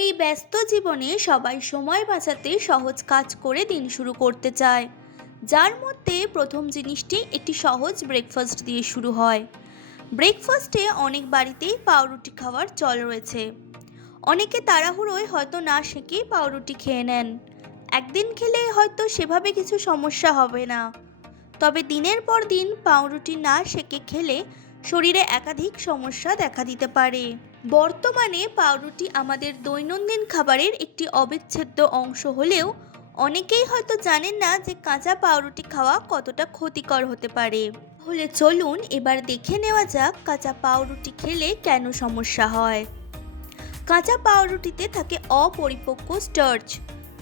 এই ব্যস্ত জীবনে সবাই সময় বাঁচাতে সহজ কাজ করে দিন শুরু করতে চায়, যার মধ্যে প্রথম জিনিসটি একটি সহজ ব্রেকফাস্ট দিয়ে শুরু হয়। ব্রেকফাস্টে অনেক বাড়িতেই পাউরুটি খাওয়ার চল রয়েছে। অনেকে তাড়াহুড়োয় হয়তো না সেকেই পাউরুটি খেয়ে নেন। একদিন খেলে হয়তো সেভাবে কিছু সমস্যা হবে না, তবে দিনের পর দিন পাউরুটি না সেকে খেলে শরীরে একাধিক সমস্যা দেখা দিতে পারে। বর্তমানে পাউরুটি আমাদের দৈনন্দিন খাবারের একটি অবিচ্ছেদ্য অংশ হলেও অনেকেই হয়তো জানেন না যে কাঁচা পাউরুটি খাওয়া কতটা ক্ষতিকর হতে পারে। তাহলে চলুন এবার দেখে নেওয়া যাক কাঁচা পাউরুটি খেলে কেন সমস্যা হয়। কাঁচা পাউরুটিতে থাকে অপরিপক্ক স্টার্চ,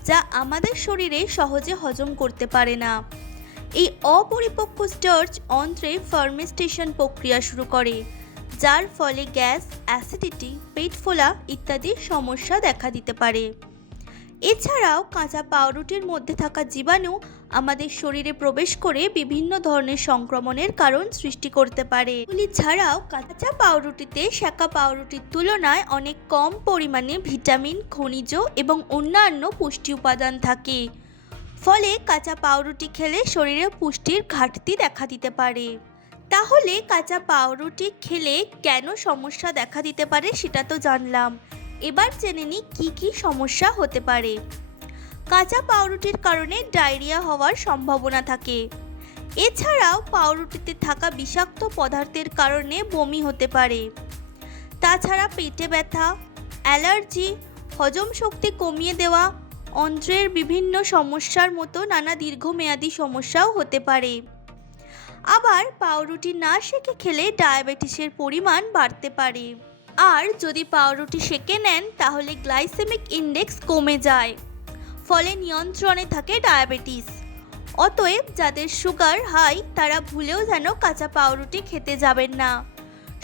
যা আমাদের শরীরে সহজে হজম করতে পারে না। এই অপরিপক্ক স্টার্চ অন্ত্রে ফার্মেন্টেশন প্রক্রিয়া শুরু করে, যার ফলে গ্যাস, অ্যাসিডিটি, পেট ফোলা ইত্যাদি সমস্যা দেখা দিতে পারে। এছাড়াও কাঁচা পাউরুটির মধ্যে থাকা জীবাণু আমাদের শরীরে প্রবেশ করে বিভিন্ন ধরনের সংক্রমণের কারণ সৃষ্টি করতে পারে। এগুলি ছাড়াও কাঁচা পাউরুটিতে সেকা পাউরুটির তুলনায় অনেক কম পরিমাণে ভিটামিন, খনিজ এবং অন্যান্য পুষ্টি উপাদান থাকে। ফলে কাঁচা পাউরুটি খেলে শরীরে পুষ্টির ঘাটতি দেখা দিতে পারে। তাহলে কাঁচা পাউরুটি খেলে কেন সমস্যা দেখা দিতে পারে সেটা তো জানলাম। এবার জেনে নিই কী কী সমস্যা হতে পারে। কাঁচা পাউরুটির কারণে ডায়রিয়া হওয়ার সম্ভাবনা থাকে। এছাড়াও পাউরুটিতে থাকা বিষাক্ত পদার্থের কারণে বমি হতে পারে। তাছাড়া পেটে ব্যথা, অ্যালার্জি, হজম শক্তি কমিয়ে দেওয়া, অন্ত্রের বিভিন্ন সমস্যার মতো নানা দীর্ঘমেয়াদী সমস্যাও হতে পারে। আবার পাউরুটি না সেকে খেলে ডায়াবেটিসের পরিমাণ বাড়তে পারে। আর যদি পাউরুটি সেকে নেন তাহলে গ্লাইসেমিক ইন্ডেক্স কমে যায়, ফলে নিয়ন্ত্রণে থাকে ডায়াবেটিস। অতএব যাদের সুগার হাই তারা ভুলেও যেন কাঁচা পাউরুটি খেতে যাবেন না।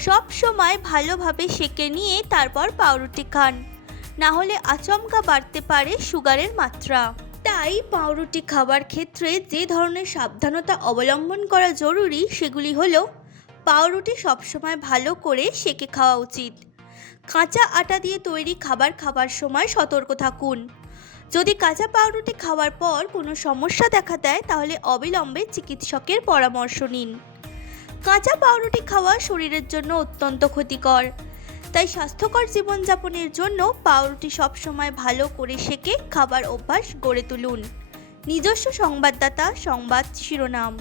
সব সময় ভালোভাবে সেকে নিয়ে তারপর পাউরুটি খান, না হলে আচমকা বাড়তে পারে সুগারের মাত্রা। তাই পাউরুটি খাবার ক্ষেত্রে যে ধরনের সাবধানতা অবলম্বন করা জরুরি সেগুলি হলো: পাউরুটি সবসময় ভালো করে সেকে খাওয়া উচিত। কাঁচা আটা দিয়ে তৈরি খাবার খাবার সময় সতর্ক থাকুন। যদি কাঁচা পাউরুটি খাওয়ার পর কোনো সমস্যা দেখা দেয় তাহলে অবিলম্বে চিকিৎসকের পরামর্শ নিন। কাঁচা পাউরুটি খাওয়া শরীরের জন্য অত্যন্ত ক্ষতিকর, তাই স্বাস্থ্যকর জীবনযাপনের জন্য পাউরুটি সবসময় ভালো করে সেকে খাবার অভ্যাস গড়ে তুলুন। নিজস্ব সংবাদদাতা সংবাদ শিরোনাম।